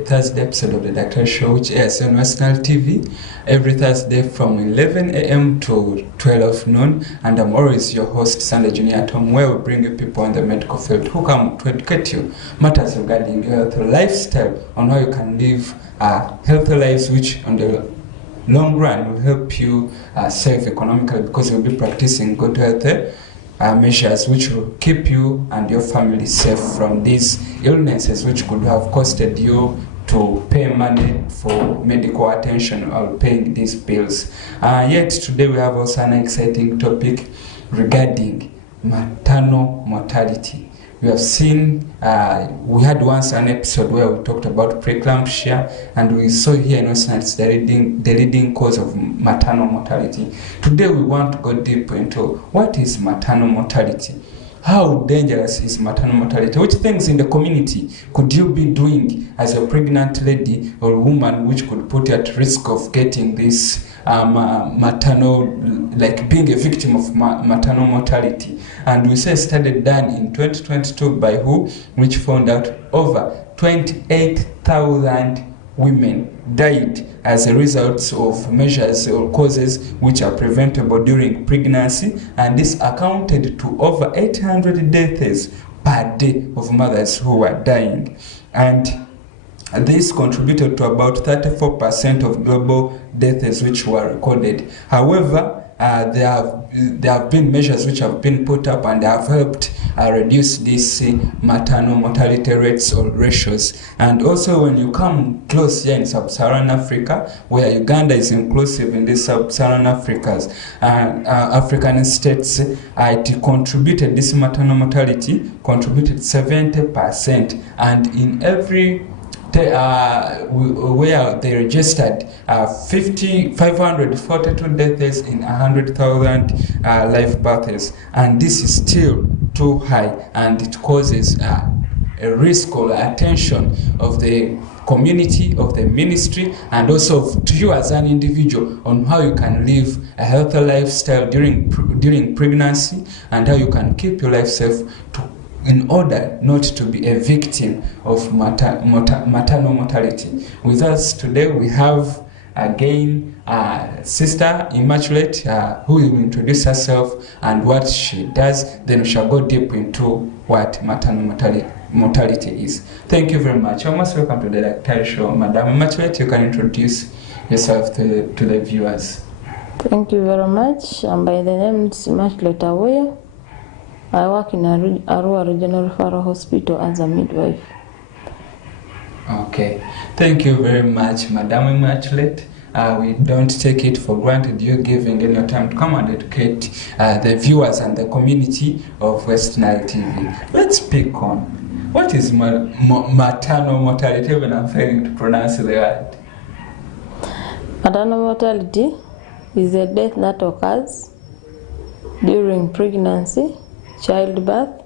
the Thursday episode of the DAKTARI show, which airs on National TV every Thursday from 11 a.m. to 12 noon. And I'm always your host, Sunday Junior Tom, where we bring you people in the medical field who come to educate you matters regarding your health lifestyle, on how you can live healthy lives, which on the long run will help you save economically, because you'll be practicing good health measures which will keep you and your family safe from these illnesses which could have costed you to pay money for medical attention or paying these bills. Yet today we have also an exciting topic regarding maternal mortality. We have seen, we had once an episode where we talked about preeclampsia, and we saw here in Western it's the leading cause of maternal mortality. Today we want to go deep into what is maternal mortality. How dangerous is maternal mortality? Which things in the community could you be doing as a pregnant lady or woman which could put you at risk of getting this maternal, like being a victim of maternal mortality? And we say a study done in 2022 by WHO, which found out over 28,000 women died as a result of measures or causes which are preventable during pregnancy, and this accounted to over 800 deaths per day of mothers who were dying. And this contributed to about 34% of global deaths which were recorded. However, there have been measures which have been put up and have helped reduce these maternal mortality rates or ratios. And also when you come close here in Sub-Saharan Africa, where Uganda is inclusive in these Sub-Saharan African states, it contributed, this maternal mortality contributed 70%, and in every where they registered 542 deaths in 100,000 live births, and this is still too high, and it causes a risk or attention of the community, of the ministry, and also to you as an individual on how you can live a healthy lifestyle during pregnancy, and how you can keep your life safe in order not to be a victim of maternal mortality. With us today we have again Sister Immaculate, who will introduce herself and what she does. Then we shall go deep into what maternal mortality is. Thank you very much. You're most welcome to the DAKTARI show. Madam Immaculate, you can introduce yourself to the viewers. Thank you very much. By the name is Immaculate Awoya. I work in Arua Regional Referral Hospital as a midwife. Okay, thank you very much, Madam Immaculate. We don't take it for granted you giving in your time to come and educate the viewers and the community of West Nile TV. Let's speak on what is maternal mortality, when I'm failing to pronounce the word. Maternal mortality is a death that occurs during pregnancy, childbirth,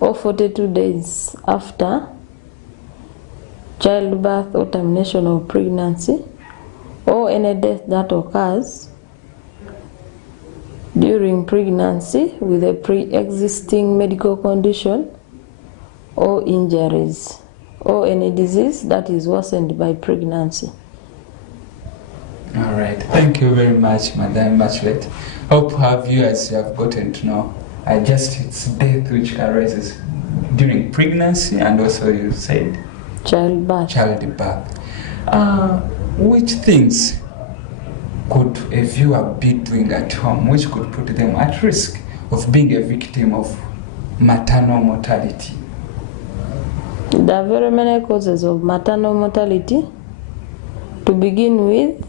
or 42 days after childbirth or termination of pregnancy, or any death that occurs during pregnancy with a pre-existing medical condition or injuries, or any disease that is worsened by pregnancy. All right, thank you very much, Madam Immaculate. Hope our viewers have gotten to know just its death which arises during pregnancy, and also you said childbirth. Which things could a viewer be doing at home which could put them at risk of being a victim of maternal mortality? There are very many causes of maternal mortality. To begin with,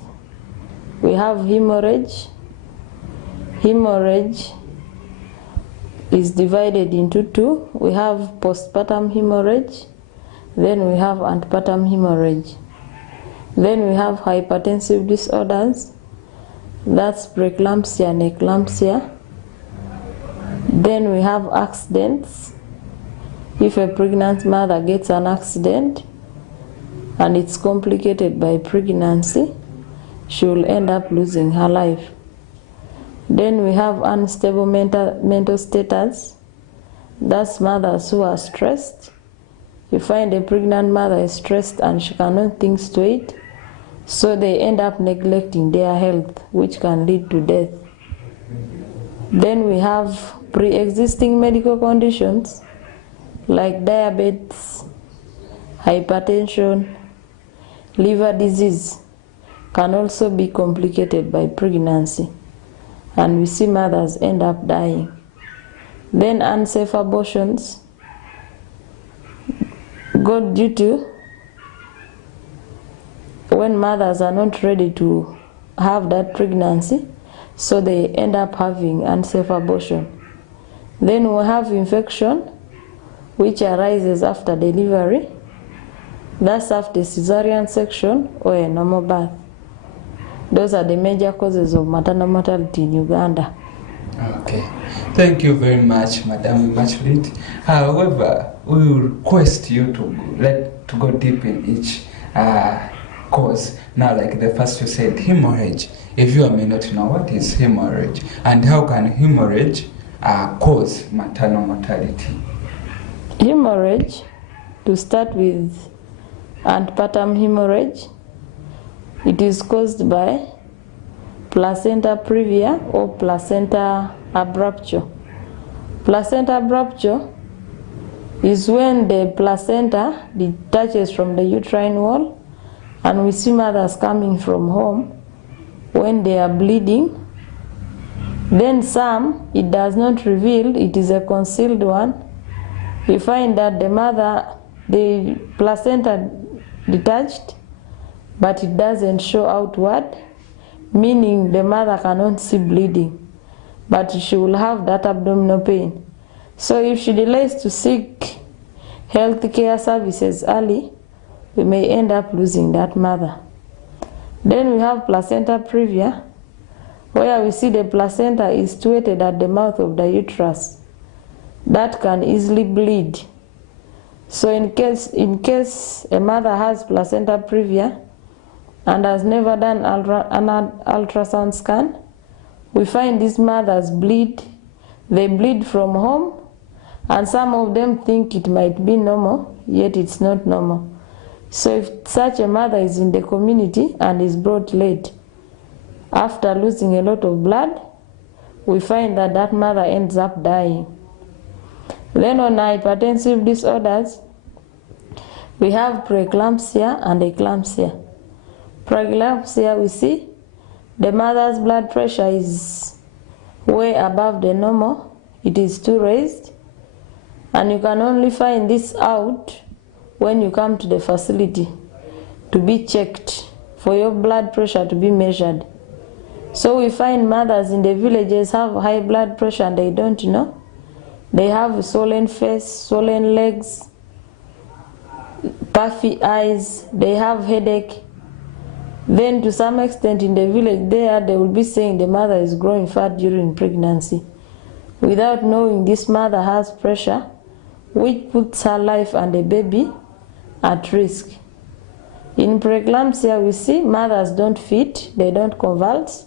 we have hemorrhage. Hemorrhage is divided into two. We have postpartum hemorrhage, then we have antepartum hemorrhage. Then we have hypertensive disorders, that's preeclampsia and eclampsia. Then we have accidents. If a pregnant mother gets an accident and it's complicated by pregnancy, she will end up losing her life. Then we have unstable mental status. That's mothers who are stressed you find a pregnant mother is stressed and she cannot think straight, so they end up neglecting their health, which can lead to death. Then we have pre-existing medical conditions like diabetes, hypertension, liver disease can also be complicated by pregnancy, and we see mothers end up dying. Then unsafe abortions go due to when mothers are not ready to have that pregnancy, so they end up having unsafe abortion. Then we have infection, which arises after delivery. That's after cesarean section or a normal birth. Those are the major causes of maternal mortality in Uganda. Okay, thank you very much, Madam Immaculate. However, we will request you to go deep in each cause. Now, like the first you said, hemorrhage. If you may not know, what is hemorrhage, and how can hemorrhage cause maternal mortality? Hemorrhage, to start with, antepartum hemorrhage, it is caused by placenta previa or placenta abrupture. Placenta abrupture is when the placenta detaches from the uterine wall, and we see mothers coming from home when they are bleeding. Then some, it does not reveal, it is a concealed one. We find that the placenta detached, but it doesn't show outward, meaning the mother cannot see bleeding, but she will have that abdominal pain. So if she delays to seek health care services early, we may end up losing that mother. Then we have placenta previa, where we see the placenta is situated at the mouth of the uterus. That can easily bleed. So in case a mother has placenta previa and has never done an ultrasound scan, we find these mothers bleed. They bleed from home, and some of them think it might be normal, yet it's not normal. So if such a mother is in the community and is brought late after losing a lot of blood, we find that that mother ends up dying. Then on hypertensive disorders, we have preeclampsia and eclampsia. Preeclampsia, we see the mother's blood pressure is way above the normal. It is too raised, and you can only find this out when you come to the facility to be checked for your blood pressure to be measured. So we find mothers in the villages have high blood pressure and they don't know. They have a swollen face, swollen legs, puffy eyes, they have headache. Then to some extent in the village they will be saying the mother is growing fat during pregnancy, without knowing this mother has pressure, which puts her life and the baby at risk. In preeclampsia, we see mothers don't feed, they don't convulse,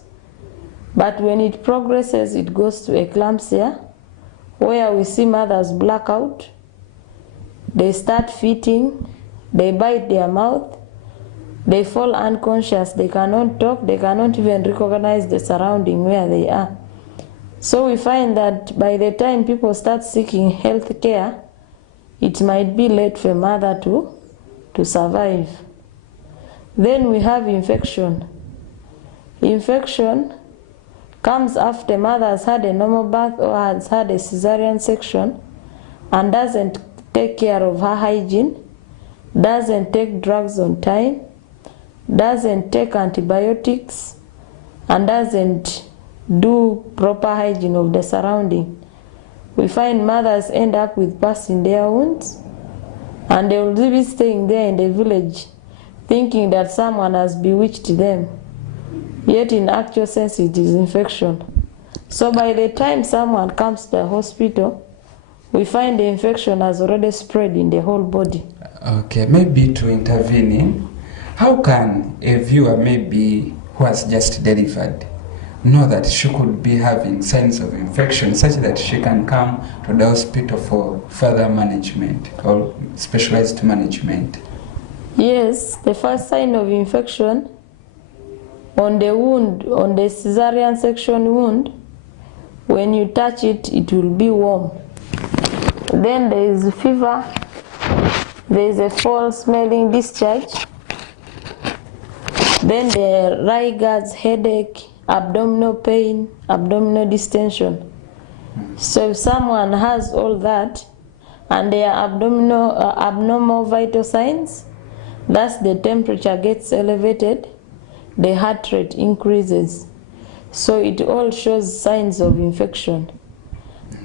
but when it progresses, it goes to eclampsia, where we see mothers black out, they start feeding, they bite their mouth, they fall unconscious, they cannot talk, they cannot even recognize the surrounding where they are. So we find that by the time people start seeking health care, it might be late for a mother to survive. Then we have infection. Infection comes after mother has had a normal birth or has had a cesarean section and doesn't take care of her hygiene, doesn't take drugs on time, doesn't take antibiotics, and doesn't do proper hygiene of the surrounding. We find mothers end up with pus in their wounds, and they will be staying there in the village thinking that someone has bewitched them, yet in actual sense it is infection. So by the time someone comes to the hospital, we find the infection has already spread in the whole body. Okay, maybe to intervene in, how can a viewer maybe who has just delivered know that she could be having signs of infection such that she can come to the hospital for further management or specialized management? Yes, the first sign of infection on the wound, on the cesarean section wound, when you touch it, it will be warm. Then there is fever, there is a foul smelling discharge, then the rigors, headache, abdominal pain, abdominal distension. So if someone has all that and their abnormal vital signs, thus the temperature gets elevated, the heart rate increases. So it all shows signs of infection.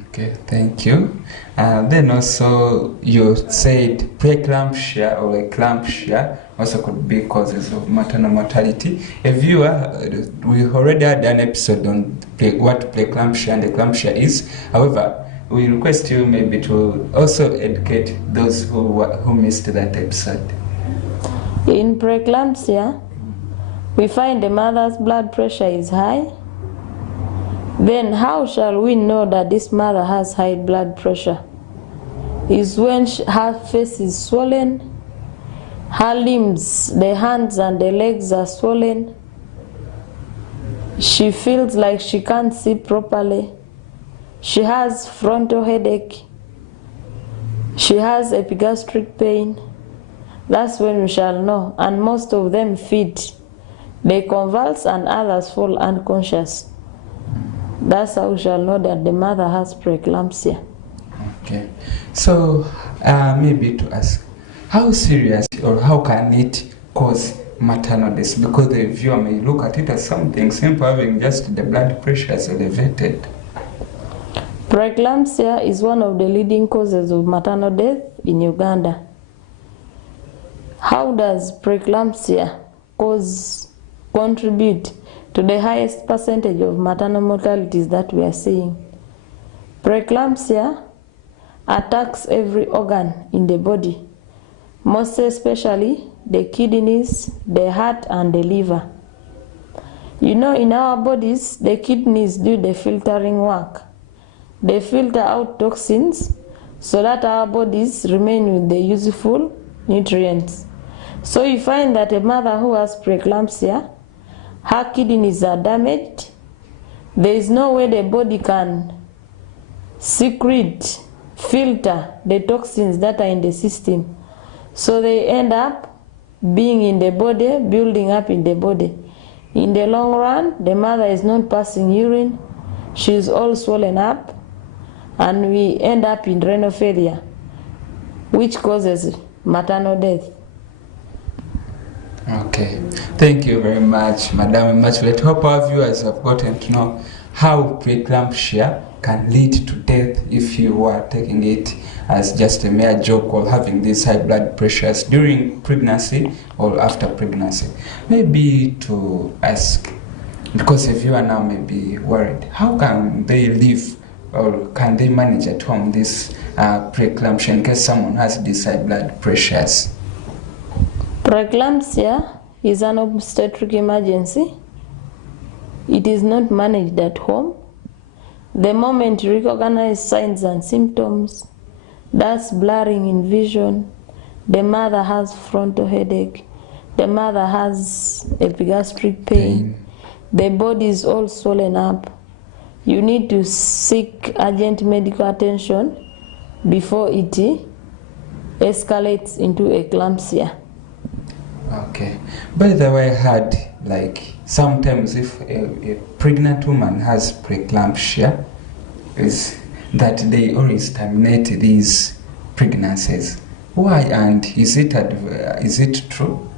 Okay, thank you. Then also you said preeclampsia or eclampsia also could be causes of maternal mortality. A viewer, we already had an episode on what preeclampsia and eclampsia is. However, we request you maybe to also educate those who missed that episode. In preeclampsia, we find the mother's blood pressure is high. Then how shall we know that this mother has high blood pressure? Is when her face is swollen, her limbs, the hands and the legs are swollen, she feels like she can't see properly, she has frontal headache, she has epigastric pain. That's when we shall know. And most of them faint. They convulse and others fall unconscious. That's how we shall know that the mother has preeclampsia. Okay, so maybe to ask, how serious or how can it cause maternal death? Because the viewer may look at it as something simple, having just the blood pressure is elevated. Preeclampsia is one of the leading causes of maternal death in Uganda. How does preeclampsia contribute to the highest percentage of maternal mortalities that we are seeing? Preeclampsia attacks every organ in the body, most especially the kidneys, the heart and the liver. You know, in our bodies, the kidneys do the filtering work. They filter out toxins so that our bodies remain with the useful nutrients. So you find that a mother who has preeclampsia, her kidneys are damaged. There is no way the body can secrete, filter the toxins that are in the system. So they end up being in the body, building up in the body. In the long run, the mother is not passing urine, she is all swollen up, and we end up in renal failure, which causes maternal death. Okay, thank you very much, Madam Immaculate. Hope our viewers have gotten to know how preeclampsia can lead to death if you are taking it as just a mere joke or having these high blood pressures during pregnancy or after pregnancy. Maybe to ask, because if you are now maybe worried, how can they live or can they manage at home this preeclampsia in case someone has these high blood pressures? Preeclampsia is an obstetric emergency. It is not managed at home. The moment you recognize signs and symptoms, that's blurring in vision, the mother has frontal headache, the mother has epigastric pain, the body is all swollen up, you need to seek urgent medical attention before it escalates into eclampsia. Okay. By the way, I heard like sometimes if a pregnant woman has preeclampsia, is that they always terminate these pregnancies. Why, and is it true?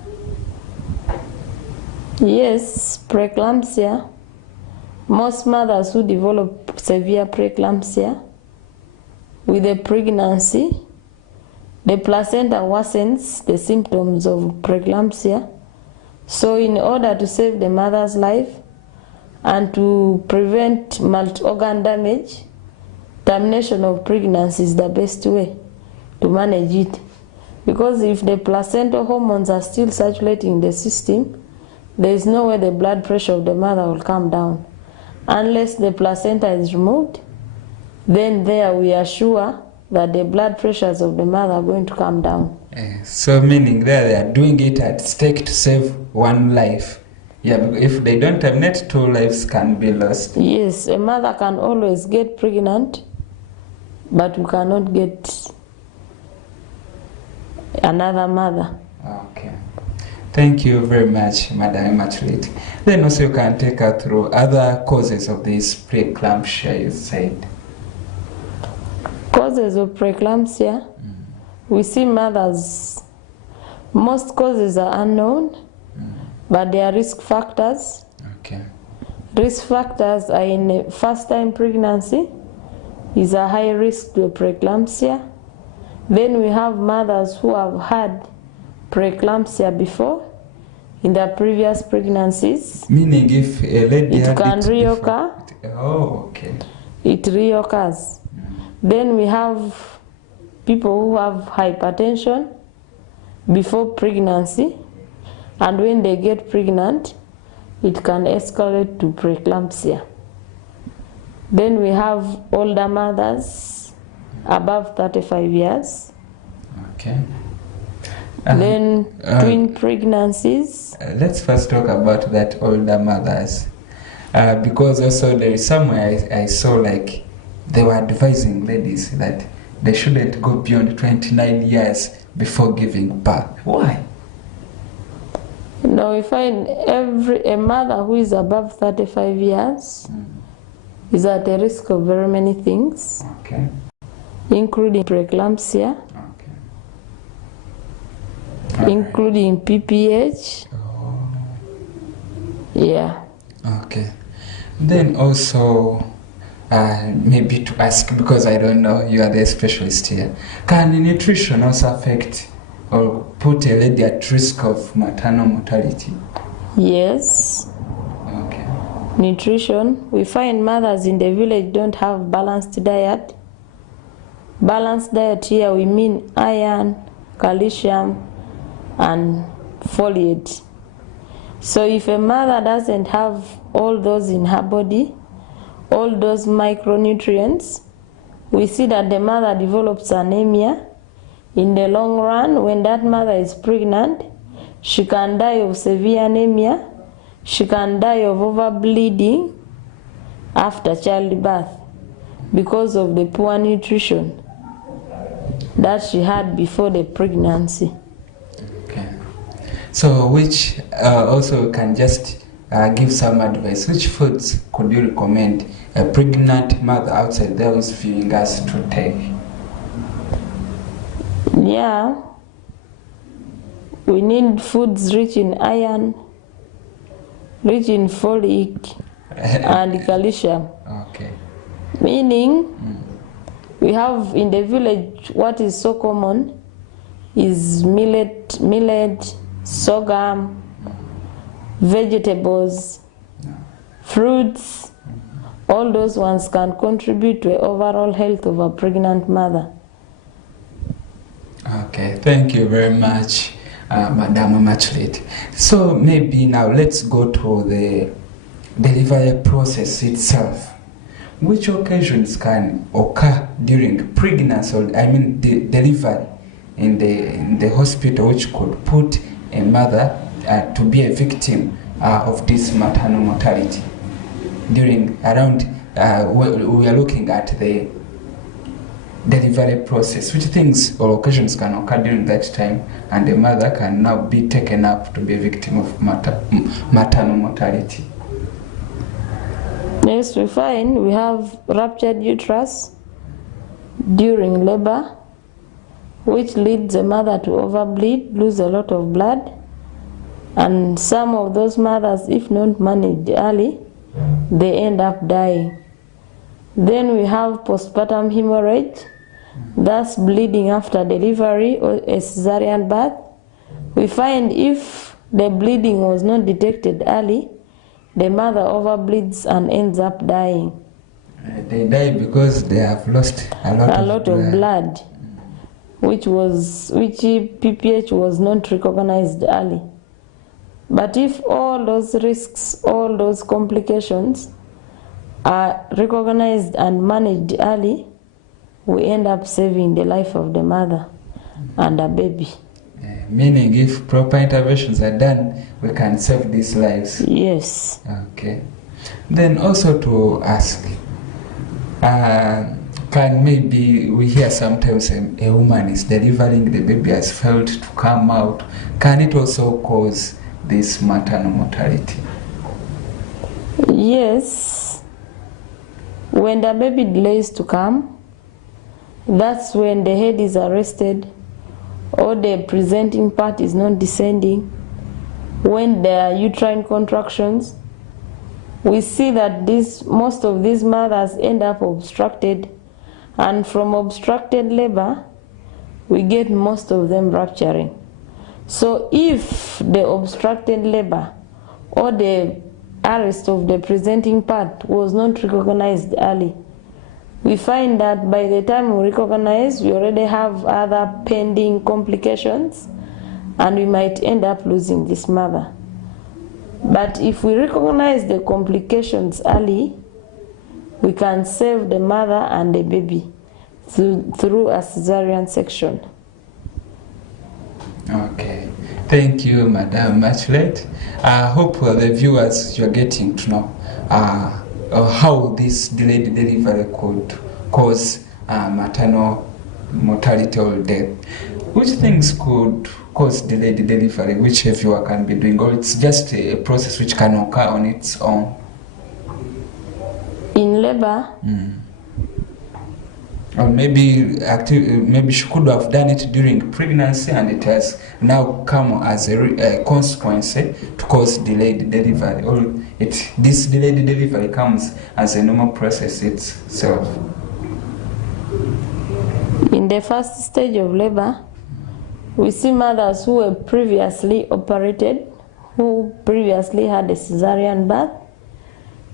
Yes, preeclampsia. Most mothers who develop severe preeclampsia with a pregnancy, the placenta worsens the symptoms of preeclampsia. So in order to save the mother's life and to prevent multi-organ damage, termination of pregnancy is the best way to manage it. Because if the placental hormones are still circulating the system, there is no way the blood pressure of the mother will come down. unless the placenta is removed. Then there we are sure that the blood pressures of the mother are going to come down. So meaning there they are doing it at stake to save one life. Yeah, because if they don't terminate, 2 lives can be lost. Yes, a mother can always get pregnant, but we cannot get another mother. Okay. Thank you very much, Madam Immaculate. Then also you can take her through other causes of this preeclampsia you said. Causes of preeclampsia, we see mothers, most causes are unknown, but there are risk factors. Okay. Risk factors are in a first-time pregnancy, is a high risk to preeclampsia. Then we have mothers who have had preeclampsia before in their previous pregnancies. Meaning if a lady it had can it reoccur. before. Oh, okay. It reoccurs. Then we have people who have hypertension before pregnancy, and when they get pregnant, it can escalate to preeclampsia. Then we have older mothers above 35 years. Okay. Then twin pregnancies. Let's first talk about that older mothers. Because also there is somewhere I saw like they were advising ladies that they shouldn't go beyond 29 years before giving birth. Why? Now we find a mother who is above 35 years is at a risk of very many things, Okay. including preeclampsia, including PPH. Oh. Yeah. Okay. Then also, maybe to ask, because I don't know, you are the specialist here. Can nutrition also affect or put a lady at risk of maternal mortality? Yes. Okay. Nutrition. We find mothers in the village don't have balanced diet. Balanced diet here we mean iron, calcium, and folate. So if a mother doesn't have all those in her body, all those micronutrients, we see that the mother develops anemia. In the long run, when that mother is pregnant, she can die of severe anemia, she can die of overbleeding after childbirth because of the poor nutrition that she had before the pregnancy. Okay. So which also can just give some advice. Which foods could you recommend a pregnant mother outside there who's viewing us to take? Yeah, we need foods rich in iron, rich in folic and calcium. Okay. Meaning, we have in the village what is so common is millet, sorghum, vegetables, fruits. All those ones can contribute to the overall health of a pregnant mother. Okay, thank you very much, Madam Immaculate. So maybe now let's go to the delivery process itself. Which occasions can occur during pregnancy, or I mean the delivery in the hospital, which could put a mother to be a victim of this maternal mortality? During around, we are looking at the delivery process. Which things or occasions can occur during that time, and the mother can now be taken up to be a victim of maternal mortality? Next, we find we have ruptured uterus during labor, which leads the mother to overbleed, lose a lot of blood, and some of those mothers, if not managed early, they end up dying. Then we have postpartum hemorrhage, thus bleeding after delivery or a cesarean birth. We find if the bleeding was not detected early, the mother overbleeds and ends up dying. They die because they have lost a lot of blood, which PPH was not recognized early. But if all those risks, all those complications are recognized and managed early, we end up saving the life of the mother and a baby. Meaning if proper interventions are done, we can save these lives. Yes. Okay. Then also to ask, can maybe we hear sometimes a woman is delivering, the baby has failed to come out. Can it also cause this maternal mortality? Yes. When the baby delays to come, that's when the head is arrested or the presenting part is not descending. When there are uterine contractions, we see that most of these mothers end up obstructed, and from obstructed labor, we get most of them rupturing. So if the obstructed labor or the arrest of the presenting part was not recognized early, we find that by the time we recognize, we already have other pending complications, and we might end up losing this mother. But if we recognize the complications early, we can save the mother and the baby through a cesarean section. Okay. Thank you, Madam Machlet. I hope the viewers, you're getting to know how this delayed delivery could cause maternal mortality or death. Which things could cause delayed delivery, which a viewer can be doing, or it's just a process which can occur on its own? In labor? Or maybe she could have done it during pregnancy and it has now come as a consequence to cause delayed delivery, or this delayed delivery comes as a normal process itself. In the first stage of labor, we see mothers who were previously operated, who previously had a cesarean birth.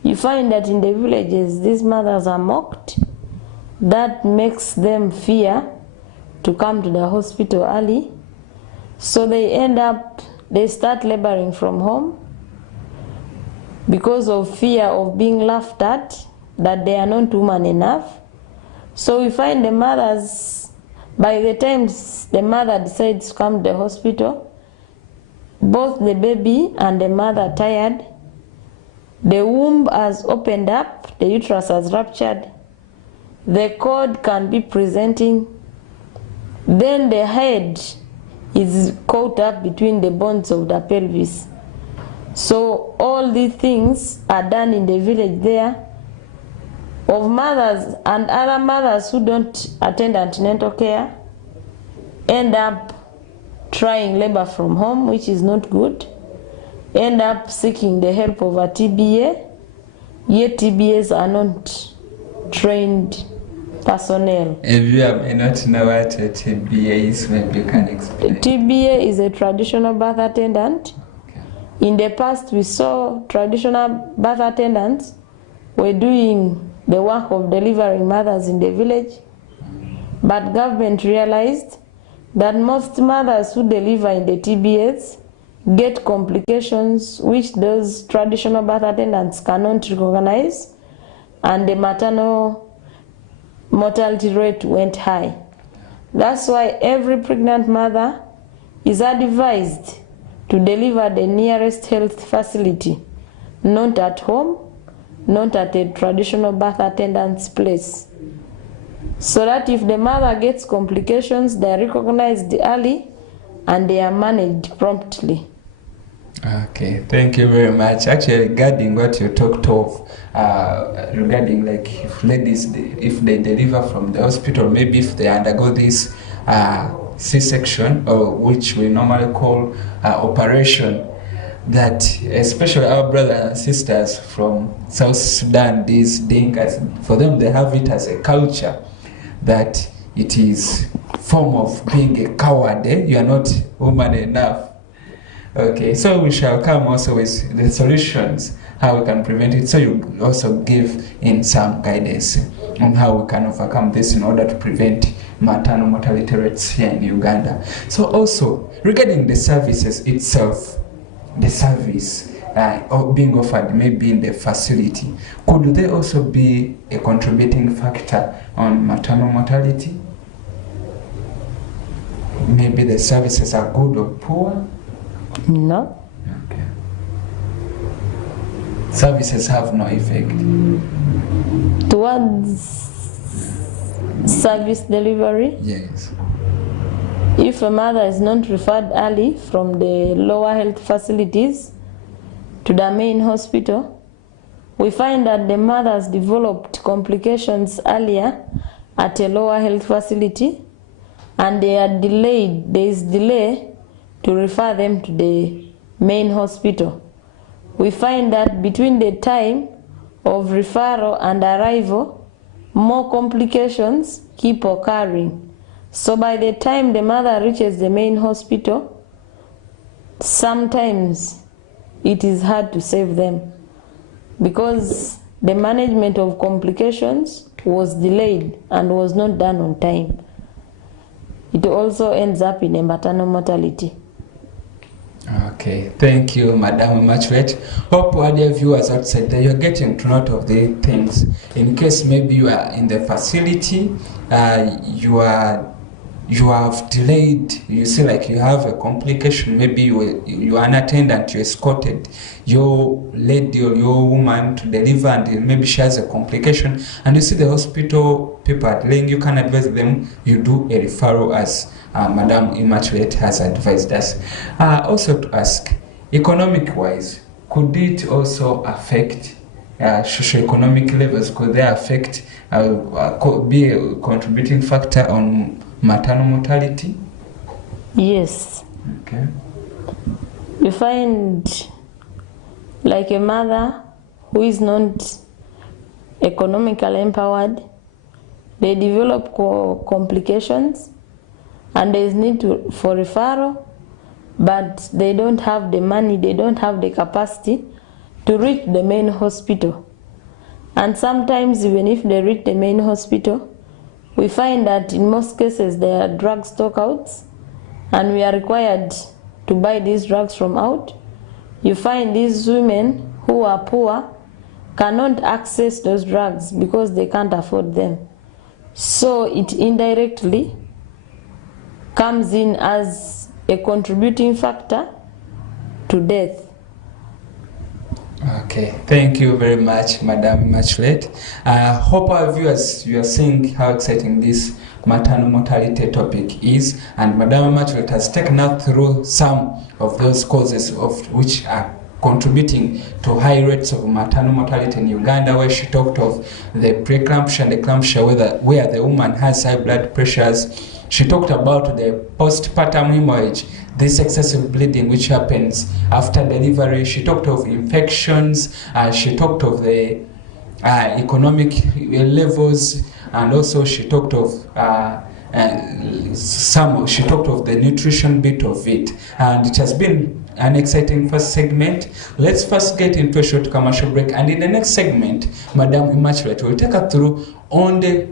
You find that in the villages, these mothers are mocked. That makes them fear to come to the hospital early. So they start laboring from home because of fear of being laughed at, that they are not woman enough. So we find the mothers, by the time the mother decides to come to the hospital, both the baby and the mother are tired. The womb has opened up, the uterus has ruptured, the cord can be presenting, then the head is caught up between the bones of the pelvis. So all these things are done in the village there, of mothers and other mothers who don't attend antenatal care end up trying labor from home, which is not good, end up seeking the help of a TBA, yet TBAs are not trained personnel. If you may not know what a TBA is, maybe you can explain. TBA is a traditional birth attendant. Okay. In the past, we saw traditional birth attendants were doing the work of delivering mothers in the village, but government realized that most mothers who deliver in the TBAs get complications which those traditional birth attendants cannot recognize, and the maternal mortality rate went high. That's why every pregnant mother is advised to deliver the nearest health facility, not at home, not at a traditional birth attendant's place, so that if the mother gets complications, they are recognized early and they are managed promptly. Okay, thank you very much. Actually, regarding what you talked of, regarding like if ladies, if they deliver from the hospital, maybe if they undergo this C-section, or which we normally call operation, that especially our brothers and sisters from South Sudan, these Dinkas, for them they have it as a culture that it is form of being a coward. You are not woman enough. Okay, so we shall come also with the solutions, how we can prevent it. So you also give in some guidance on how we can overcome this in order to prevent maternal mortality rates here in Uganda. So also, regarding the services itself, the service or being offered maybe in the facility, could they also be a contributing factor on maternal mortality? Maybe the services are good or poor? No. Okay. Services have no effect Towards service delivery, yes. if a mother is not referred early from the lower health facilities to the main hospital, we find that the mothers developed complications earlier at a lower health facility, and they are delayed. There is delay to refer them to the main hospital. We find that between the time of referral and arrival, more complications keep occurring. So by the time the mother reaches the main hospital, sometimes it is hard to save them because the management of complications was delayed and was not done on time. It also ends up in a maternal mortality. Okay, thank you, Madam Immaculate. Hope our dear viewers outside there, you're getting to note of the things. In case maybe you are in the facility, you have delayed, you see like you have a complication, maybe you are an attendant, you escorted your lady or your woman to deliver and maybe she has a complication and you see the hospital people are delaying, you can advise them, you do a referral as Madam Immaculate has advised us. Also to ask, economic wise, could it also affect socio-economic levels? Could they affect, could be a contributing factor on maternal mortality? Yes. Okay. You find like a mother who is not economically empowered, they develop complications and there is need for referral, but they don't have the money, they don't have the capacity to reach the main hospital. And sometimes even if they reach the main hospital, we find that in most cases there are drug stockouts and we are required to buy these drugs from out. You find these women who are poor cannot access those drugs because they can't afford them. So it indirectly comes in as a contributing factor to death. Okay, thank you very much, Madam Immaculate. Hope our viewers, you are seeing how exciting this maternal mortality topic is, and Madam Immaculate has taken us through some of those causes of which are contributing to high rates of maternal mortality in Uganda, where she talked of the preeclampsia and eclampsia, where the woman has high blood pressures. She talked about the postpartum hemorrhage, this excessive bleeding which happens after delivery. She talked of infections, she talked of the economic levels, and also she talked of she talked of the nutrition bit of it. And it has been an exciting first segment. Let's first get into a short commercial break, and in the next segment, Madam Immaculate will take us through on the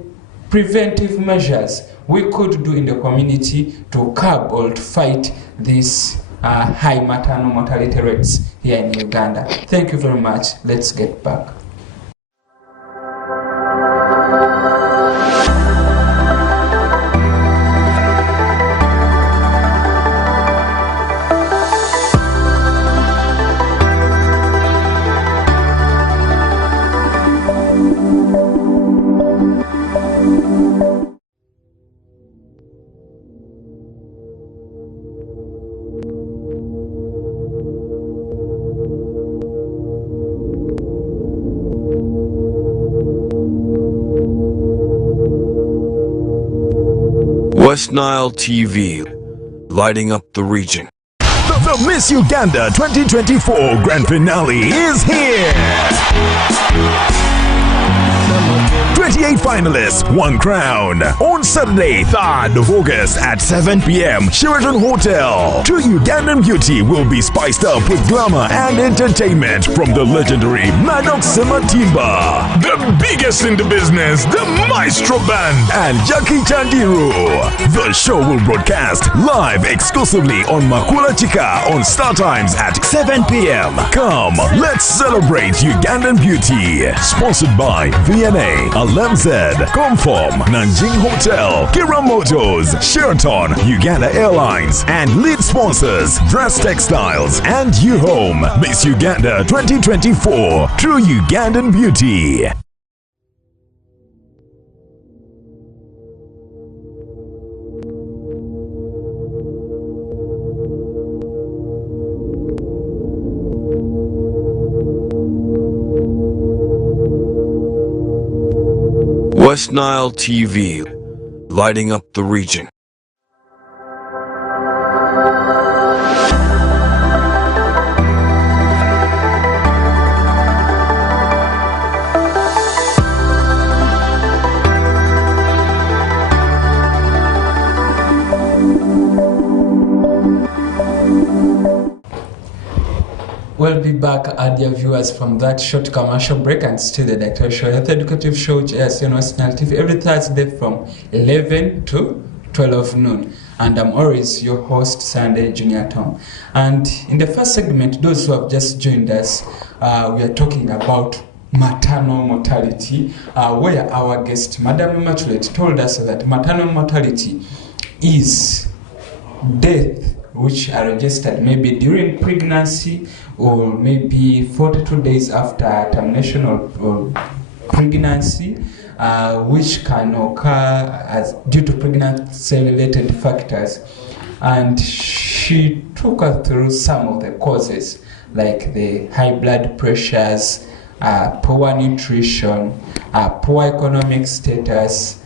preventive measures we could do in the community to curb or to fight these high maternal mortality rates here in Uganda. Thank you very much. Let's get back. West Nile TV, lighting up the region. The Miss Uganda 2024 Grand Finale is here! 28 finalists, 1 crown. On Saturday, 3rd of August at 7 p.m. Sheraton Hotel. True Ugandan beauty will be spiced up with glamour and entertainment from the legendary Maddox Matimba, the biggest in the business, the Maestro Band, and Jackie Chandiru. The show will broadcast live exclusively on Makula Chika on Star Times at 7 p.m. Come, let's celebrate Ugandan beauty. Sponsored by VNA, Alemzed, Comform, Nanjing Hotel, Kira Motors, Sheraton, Uganda Airlines, and lead sponsors Dress Textiles and U Home. Miss Uganda 2024, True Ugandan Beauty. West Nile TV, lighting up the region. We'll be back, dear viewers, from that short commercial break, and still the Daktari Show, health educative show, which airs on West Nile TV every Thursday from 11 to 12 noon. And I'm always your host, Sunday Junior Tom. And in the first segment, those who have just joined us, we are talking about maternal mortality, where our guest, Madam Immaculate, told us that maternal mortality is death which are registered maybe during pregnancy or maybe 42 days after termination of pregnancy, which can occur as due to pregnancy-related factors. And she took us through some of the causes, like the high blood pressures, poor nutrition, poor economic status,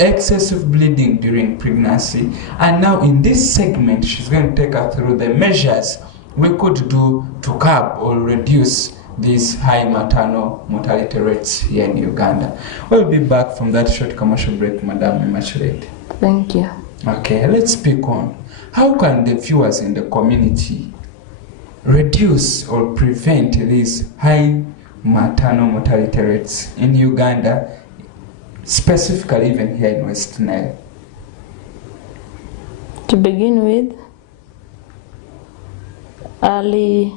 excessive bleeding during pregnancy. And now in this segment, she's going to take us through the measures we could do to curb or reduce these high maternal mortality rates here in Uganda. We'll be back from that short commercial break, Madam Immaculate. Thank you. Okay, let's speak on how can the viewers in the community reduce or prevent these high maternal mortality rates in Uganda, specifically even here in West Nile? To begin with, early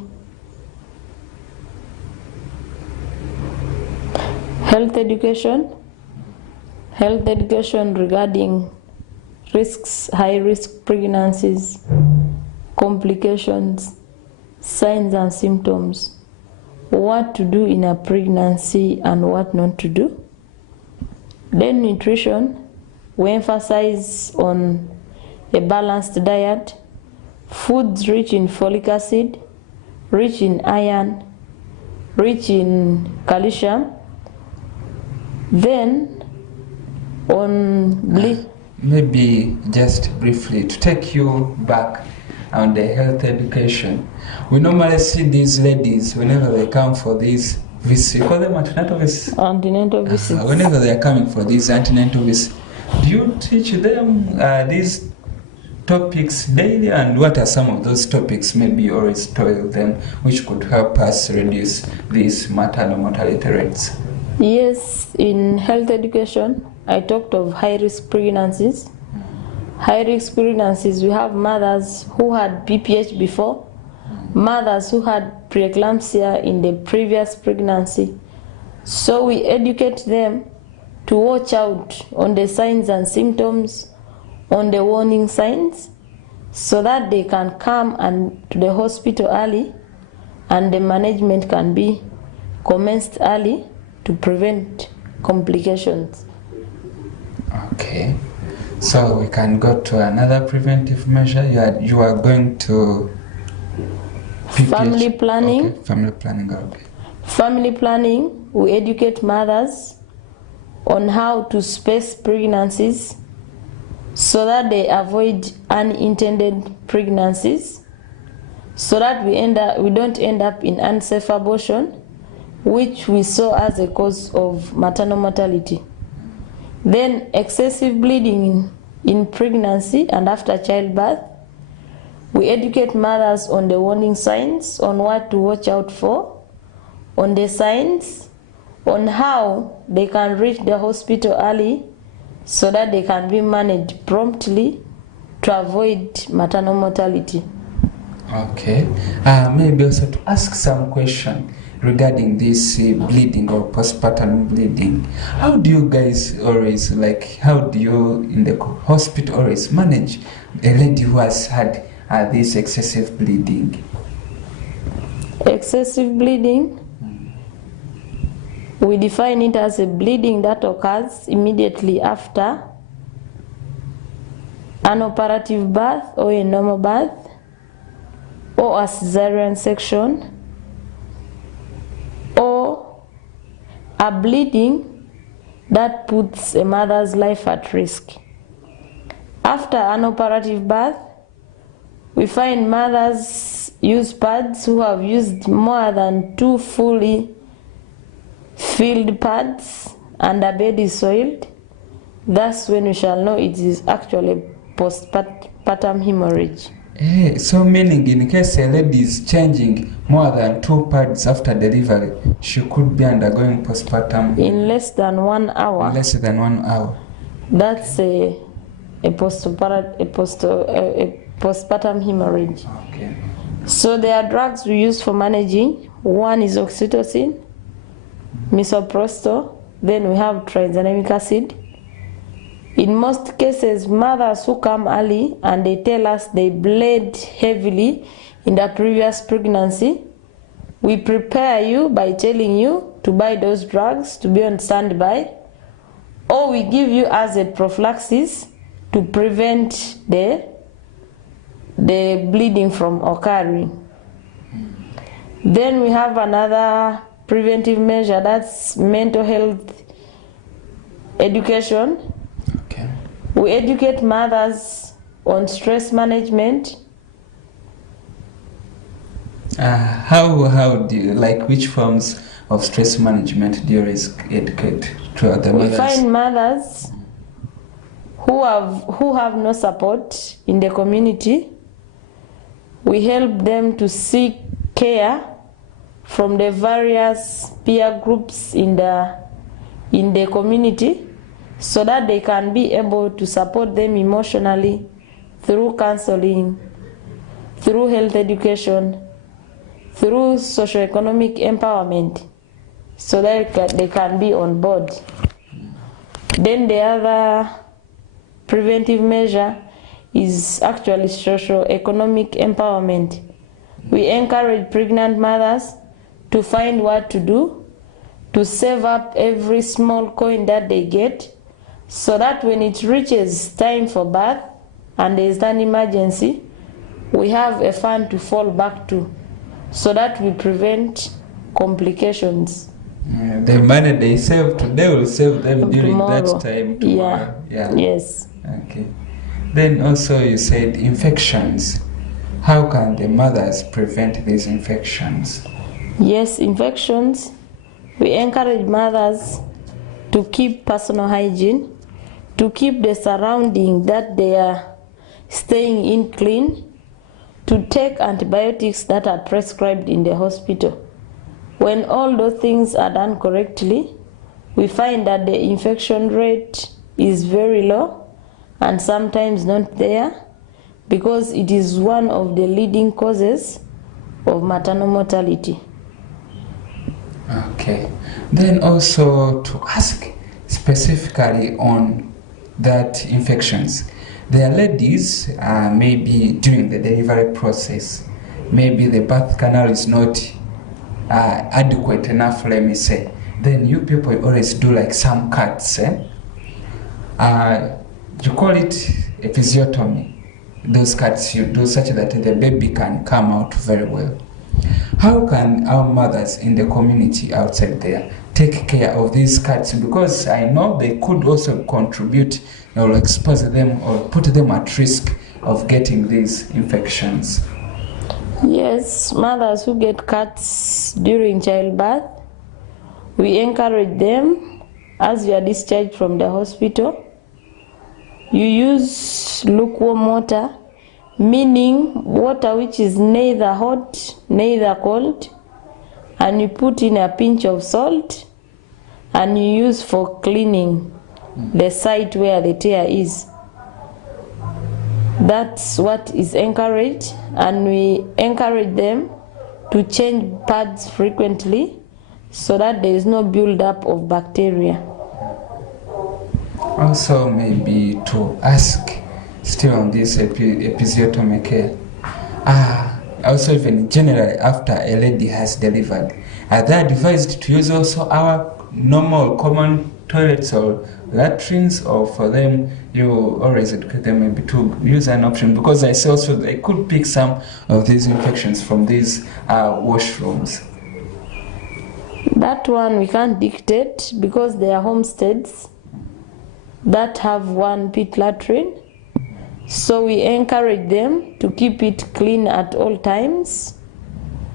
health education regarding risks, high risk pregnancies, complications, signs and symptoms, what to do in a pregnancy and what not to do. Then nutrition, we emphasize on a balanced diet, foods rich in folic acid, rich in iron, rich in calcium. Then on maybe just briefly to take you back on the health education, we normally see these ladies whenever they come for these visits. You call them antenatal visits? Antenatal visits. Whenever they are coming for these antenatal visits, do you teach them these topics daily, and what are some of those topics maybe you always tell them which could help us reduce these maternal mortality rates? Yes, in health education, I talked of high-risk pregnancies. High-risk pregnancies, we have mothers who had BPH before, mothers who had preeclampsia in the previous pregnancy. So we educate them to watch out on the signs and symptoms, on the warning signs, so that they can come to the hospital early and the management can be commenced early to prevent complications. Okay, so we can go to another preventive measure. You are going to family planning. Okay, family planning. Okay. Family planning, we educate mothers on how to space pregnancies so that they avoid unintended pregnancies, so that we don't end up in unsafe abortion, which we saw as a cause of maternal mortality. Then excessive bleeding in pregnancy and after childbirth. We educate mothers on the warning signs, on what to watch out for, on the signs, on how they can reach the hospital early so that they can be managed promptly to avoid maternal mortality. Okay. Maybe also to ask some question regarding this bleeding or postpartum bleeding. How do you guys always, how do you in the hospital always manage a lady who has had this excessive bleeding? Excessive bleeding, we define it as a bleeding that occurs immediately after an operative birth or a normal birth or a cesarean section, or a bleeding that puts a mother's life at risk. After an operative birth, we find mothers use pads who have used more than 2 fully filled pads and the bed is soiled. That's when we shall know it is actually postpartum hemorrhage. So meaning in case a lady is changing more than 2 pads after delivery, she could be undergoing postpartum in less than 1 hour. In less than 1 hour. That's a postpartum hemorrhage. Okay. So there are drugs we use for managing. One is oxytocin, misoprostol, then we have tranexamic acid. In most cases, mothers who come early and they tell us they bled heavily in the previous pregnancy, we prepare you by telling you to buy those drugs to be on standby, or we give you as a prophylaxis to prevent the bleeding from occurring. Then we have another preventive measure, that's mental health education. Okay. We educate mothers on stress management. How do you, which forms of stress management do you educate to other mothers? We find mothers who have no support in the community. We help them to seek care from the various peer groups in the community so that they can be able to support them emotionally through counseling, through health education, through socioeconomic empowerment, so that they can be on board. Then the other preventive measure is actually socioeconomic empowerment. We encourage pregnant mothers to find what to do, to save up every small coin that they get, so that when it reaches time for birth and there is an emergency, we have a fund to fall back to, so that we prevent complications. The money they save today will save them during tomorrow. That time tomorrow. Yeah. Yes. Okay. Then also you said infections. How can the mothers prevent these infections? Yes, infections. We encourage mothers to keep personal hygiene, to keep the surrounding that they are staying in clean, to take antibiotics that are prescribed in the hospital. When all those things are done correctly, we find that the infection rate is very low and sometimes not there, because it is one of the leading causes of maternal mortality. Okay. Then also to ask specifically on that infections. There are ladies, maybe during the delivery process, maybe the birth canal is not adequate enough, let me say. Then you people always do some cuts. You call it episiotomy. Those cuts you do such that the baby can come out very well. How can our mothers in the community outside there take care of these cuts? Because I know they could also contribute or expose them or put them at risk of getting these infections. Yes, mothers who get cuts during childbirth, We encourage them, as you are discharged from the hospital, you use lukewarm water, meaning water which is neither hot, neither cold, and you put in a pinch of salt, and you use for cleaning the site where the tear is. That's what is encouraged, and we encourage them to change pads frequently so that there is no build-up of bacteria. Also, maybe to ask, still on this episiotomy care, also even generally after a lady has delivered, are they advised to use also our normal common toilets or latrines, or for them you always educate them maybe to use an option, because I see also they could pick some of these infections from these washrooms? That one we can't dictate, because there are homesteads that have one pit latrine, so we encourage them to keep it clean at all times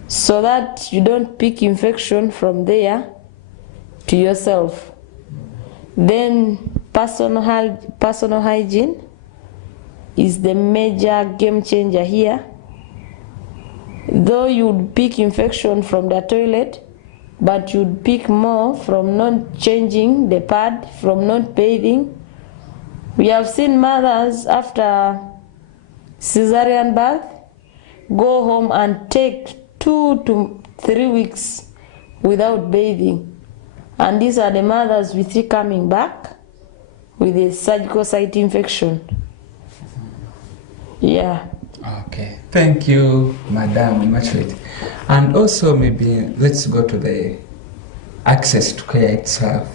so that you don't pick infection from there to yourself. Then personal hygiene is the major game changer here. Though you'd pick infection from the toilet, but you'd pick more from not changing the pad, from not bathing. We have seen mothers after cesarean birth go home and take 2 to 3 weeks without bathing. And these are the mothers we see coming back with a surgical site infection. Yeah. Okay, thank you, Madam Immaculate. And also maybe let's go to the access to care itself.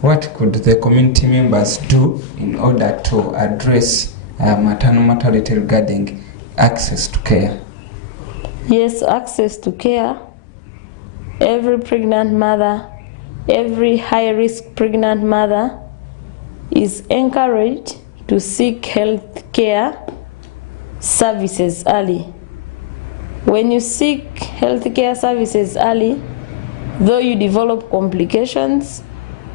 What could the community members do in order to address maternal mortality regarding access to care? Yes, access to care. Every pregnant mother, every high-risk pregnant mother is encouraged to seek health care services early. When you seek health care services early, though you develop complications,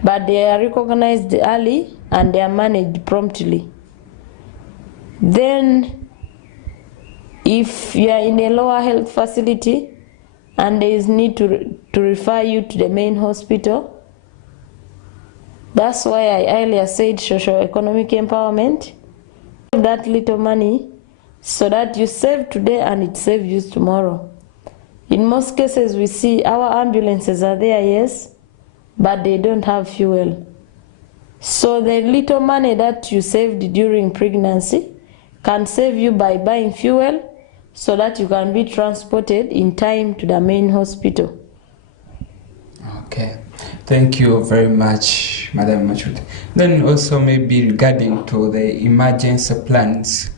but they are recognized early and they are managed promptly. Then, if you are in a lower health facility and there is need to refer you to the main hospital, that's why I earlier said socio-economic empowerment. That little money so that you save today and it saves you tomorrow. In most cases we see our ambulances are there, yes, but they don't have fuel. So the little money that you saved during pregnancy can save you by buying fuel so that you can be transported in time to the main hospital. Okay, thank you very much, Madam Machut. Then also maybe regarding to the emergency plans,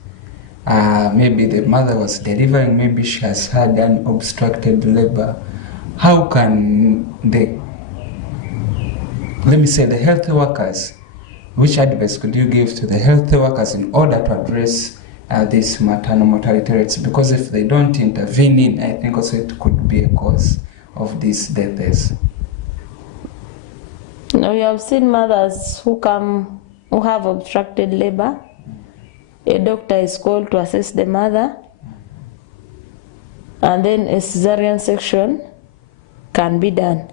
maybe the mother was delivering, maybe she has had an obstructed labor. How can the health workers, which advice could you give to the health workers in order to address this maternal mortality rates? Because if they don't intervene in, I think also it could be a cause of these deaths. Now you have seen mothers who have obstructed labor. A doctor is called to assess the mother, and then a cesarean section can be done.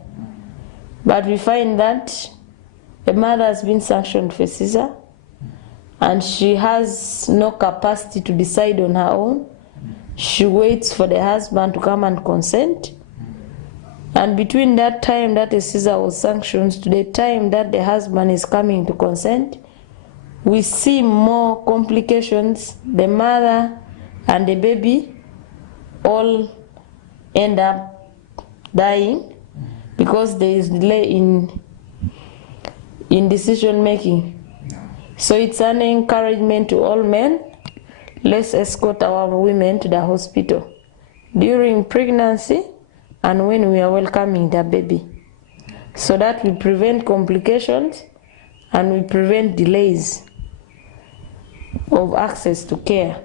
But we find that the mother has been sanctioned for Caesar and she has no capacity to decide on her own. She waits for the husband to come and consent. And between that time that the Caesar was sanctioned to the time that the husband is coming to consent, we see more complications. The mother and the baby all end up dying because there is delay in decision making. So it's an encouragement to all men. Let's escort our women to the hospital during pregnancy and when we are welcoming the baby, so that we prevent complications and we prevent delays of access to care.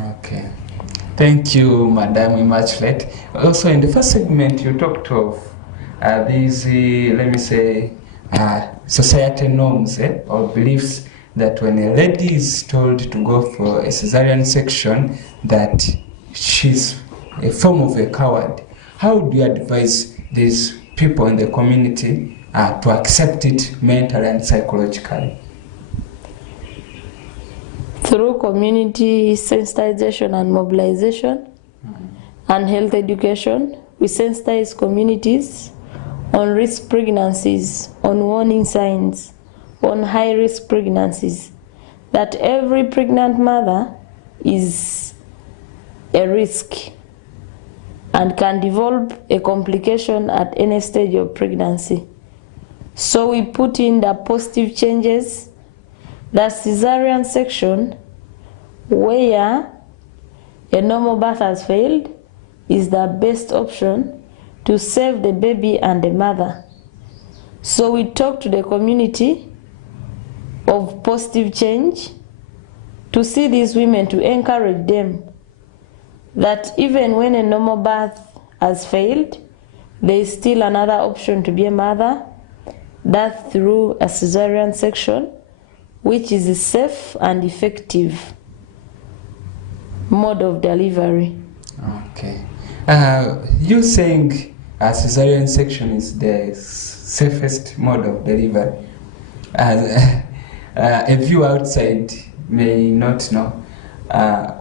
Okay. Thank you, Madam Immaculate. Also, in the first segment, you talked of these, let me say, societal norms or beliefs that when a lady is told to go for a cesarean section, that she's a form of a coward. How do you advise these people in the community to accept it mentally and psychologically? Through community sensitization and mobilization and health education, we sensitize communities on risk pregnancies, on warning signs, on high-risk pregnancies, that every pregnant mother is a risk and can develop a complication at any stage of pregnancy. So we put in the positive changes, the cesarean section, where a normal birth has failed, is the best option to save the baby and the mother. So we talk to the community of positive change to see these women, to encourage them that even when a normal birth has failed, there is still another option to be a mother, that through a cesarean section, which is a safe and effective mode of delivery. Okay. You're saying a cesarean section is the safest mode of delivery. A viewer outside may not know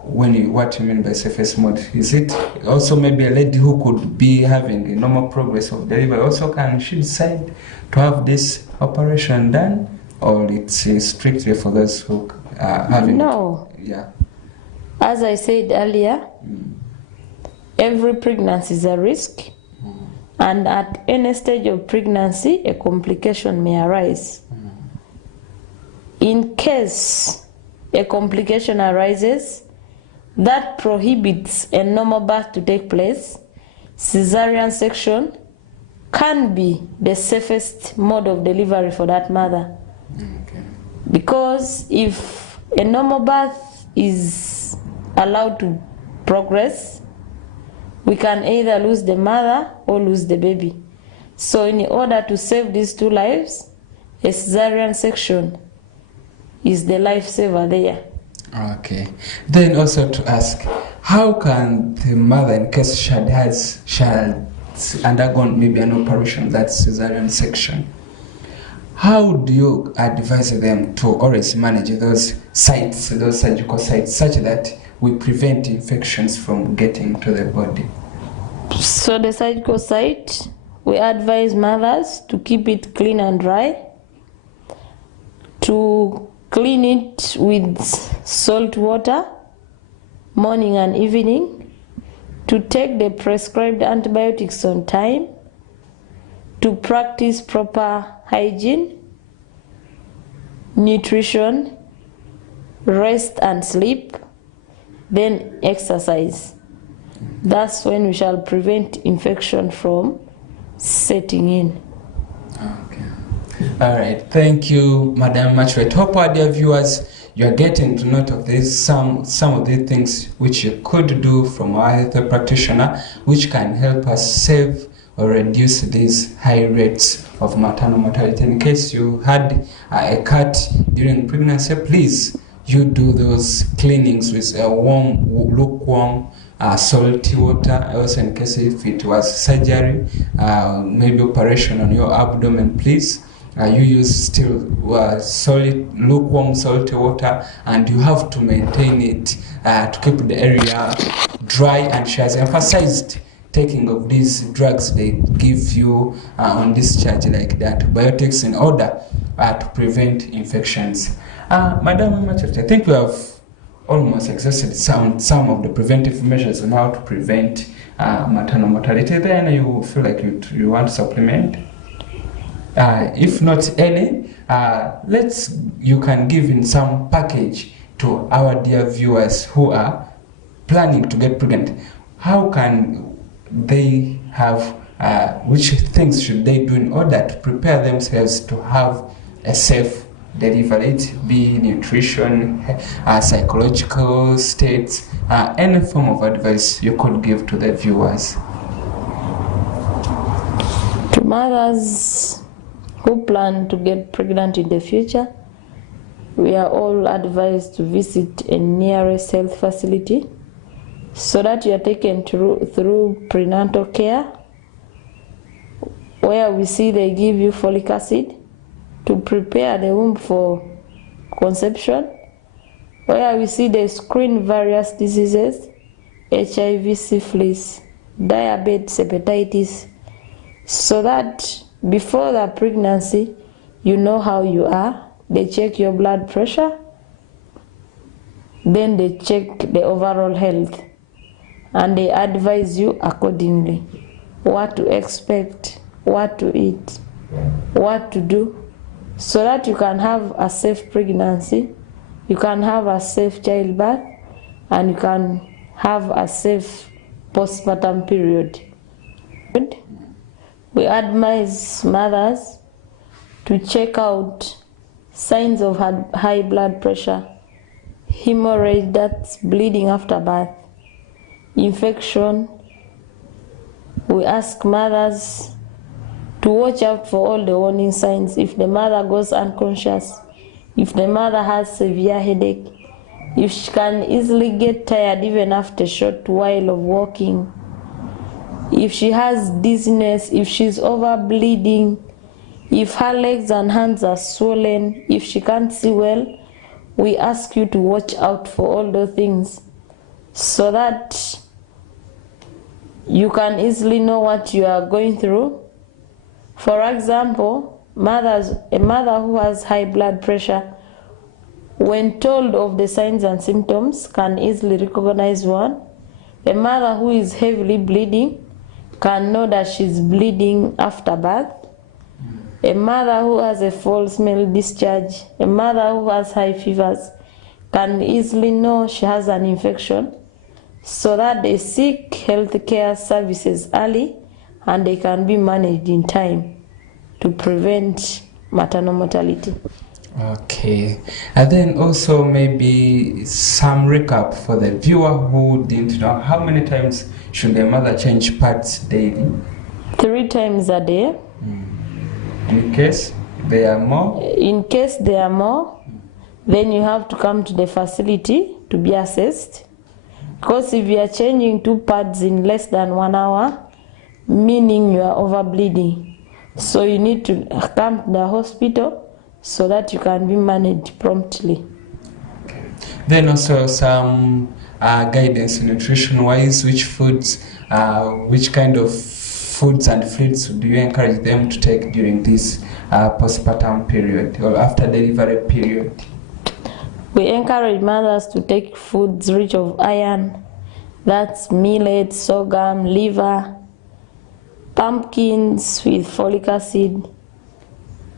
what you mean by safest mode. Is it also maybe a lady who could be having a normal progress of delivery also can she decide to have this operation done, or it's strictly for those who are having? No. Yeah. As I said earlier, every pregnancy is a risk, and at any stage of pregnancy, a complication may arise. In case a complication arises that prohibits a normal birth to take place, cesarean section can be the safest mode of delivery for that mother. Okay. Because if a normal birth is allowed to progress, we can either lose the mother or lose the baby. So in order to save these two lives, a cesarean section is the lifesaver there. Okay. Then also to ask, how can the mother, in case she has undergone maybe an operation, that's cesarean section, how do you advise them to always manage those sites, those surgical sites, such that we prevent infections from getting to the body? So the surgical site, we advise mothers to keep it clean and dry, to clean it with salt water morning and evening, to take the prescribed antibiotics on time, to practice proper hygiene, nutrition, rest and sleep, then exercise. That's when we shall prevent infection from setting in. Okay. All right. Thank you, Madam Machwet. Hope our dear viewers, you are getting to note of this, some of the things which you could do from our health practitioner, which can help us save or reduce these high rates of maternal mortality. In case you had a cut during pregnancy, please, you do those cleanings with a warm, lukewarm, salty water. Also, in case if it was surgery, maybe operation on your abdomen, please, you use still solid, lukewarm, salty water, and you have to maintain it to keep the area dry. And she has emphasized taking of these drugs they give you on discharge, like the antibiotics, in order to prevent infections. Madam Machwet, I think we have almost exhausted some of the preventive measures on how to prevent maternal mortality. Then you feel like you want to supplement? If not any, you can give in some package to our dear viewers who are planning to get pregnant. How can they have, which things should they do in order to prepare themselves to have a safe delivery? It be nutrition, psychological states, any form of advice you could give to the viewers. To To mothers who plan to get pregnant in the future, we are all advised to visit a nearest health facility so that you are taken through prenatal care, where we see they give you folic acid to prepare the womb for conception, where we see they screen various diseases, HIV, syphilis, diabetes, hepatitis, so that before the pregnancy, you know how you are. They check your blood pressure, then they check the overall health, and they advise you accordingly what to expect, what to eat, what to do, so that you can have a safe pregnancy, you can have a safe childbirth, and you can have a safe postpartum period. We advise mothers to check out signs of high blood pressure, hemorrhage, that's bleeding after birth, infection. We ask mothers to watch out for all the warning signs. If the mother goes unconscious, if the mother has severe headache, if she can easily get tired even after a short while of walking, if she has dizziness, if she's over bleeding, if her legs and hands are swollen, if she can't see well, we ask you to watch out for all those things so that you can easily know what you are going through. For example, a mother who has high blood pressure, when told of the signs and symptoms, can easily recognize one. A mother who is heavily bleeding can know that she's bleeding after birth. A mother who has a foul smell discharge, a mother who has high fevers, can easily know she has an infection, so that they seek healthcare services early and they can be managed in time to prevent maternal mortality. Okay, and then also maybe some recap for the viewer who didn't know. How many times should the mother change pads daily? 3 times a day. In case there are more? In case there are more, then you have to come to the facility to be assessed. Because if you are changing 2 pads in less than 1 hour, meaning you are over bleeding. So you need to come to the hospital so that you can be managed promptly. Then also some guidance nutrition-wise, which foods, which kind of foods and fluids do you encourage them to take during this postpartum period or after delivery period? We encourage mothers to take foods rich of iron, that's millet, sorghum, liver, pumpkins with folic acid,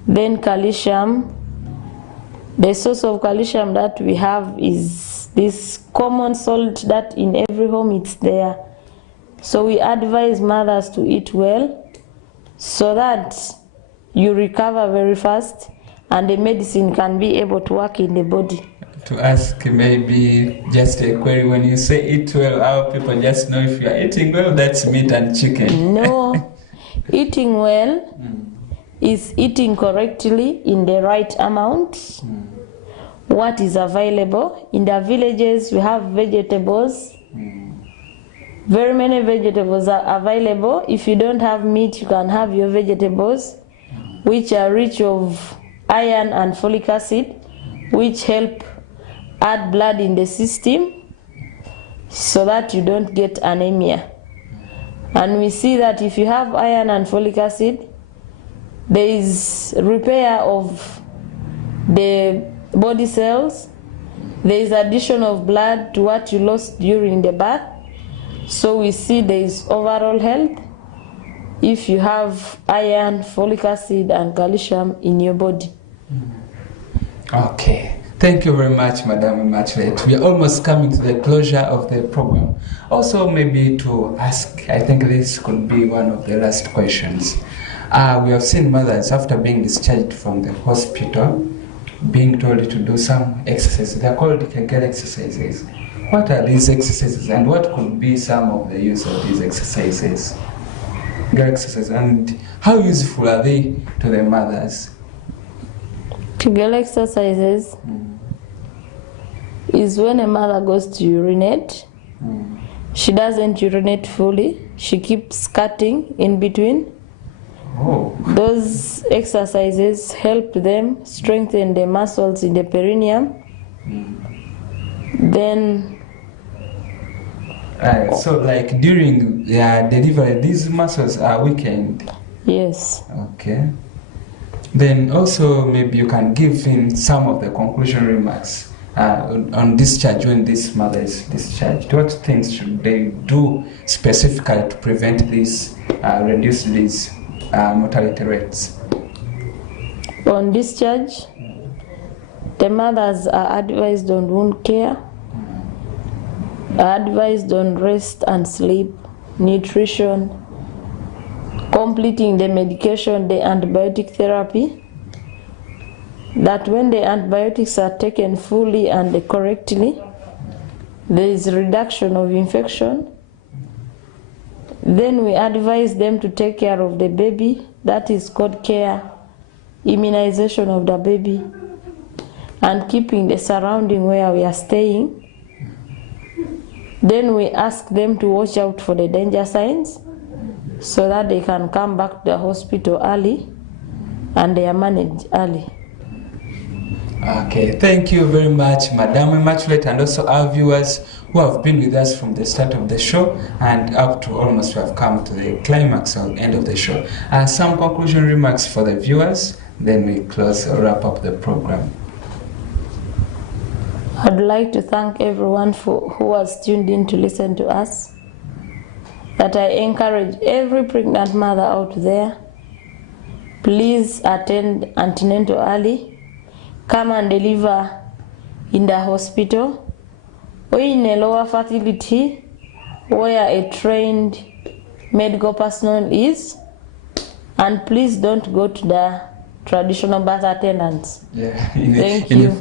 then calcium. The source of calcium that we have is this common salt that in every home it's there. So we advise mothers to eat well so that you recover very fast and the medicine can be able to work in the body. To ask maybe just a query, when you say eat well, our people just know if you are eating well, that's meat and chicken. No, eating well is eating correctly in the right amount. What is available. In the villages we have vegetables. Very many vegetables are available. If you don't have meat, you can have your vegetables, which are rich of iron and folic acid, which help add blood in the system so that you don't get anemia. And we see that if you have iron and folic acid, there is repair of the body cells, there is addition of blood to what you lost during the birth. So we see there is overall health if you have iron, folic acid and calcium in your body. Okay. Thank you very much, Madam Immaculate. We are almost coming to the closure of the program. Also, maybe to ask, I think this could be one of the last questions. We have seen mothers after being discharged from the hospital being told to do some exercises. They are called Kegel exercises. What are these exercises and what could be some of the use of these exercises? Girl exercise. And how useful are they to the mothers? Girl exercises is when a mother goes to urinate. She doesn't urinate fully. She keeps cutting in between. Oh. Those exercises help them strengthen the muscles in the perineum. Then so like during delivery, these muscles are weakened. yes. Okay. Then also maybe you can give in some of the conclusion remarks on discharge when this mother is discharged. What things should they do specifically to prevent these, reduce these mortality rates? On discharge, the mothers are advised on wound care, are advised on rest and sleep, nutrition, completing the medication, the antibiotic therapy, that when the antibiotics are taken fully and correctly, there is a reduction of infection. Then we advise them to take care of the baby, that is called care, immunization of the baby, and keeping the surrounding where we are staying. Then we ask them to watch out for the danger signs so that they can come back to the hospital early and they are managed early. Okay, thank you very much, Madam Immaculate, and also our viewers who have been with us from the start of the show and up to almost we have come to the climax or end of the show. Some conclusion remarks for the viewers, then we close or wrap up the program. I'd like to thank everyone who has tuned in to listen to us. That I encourage every pregnant mother out there, please attend antenatal early. Come and deliver in the hospital or in a lower facility where a trained medical personnel is. And please don't go to the traditional birth attendants. Yeah, Thank you.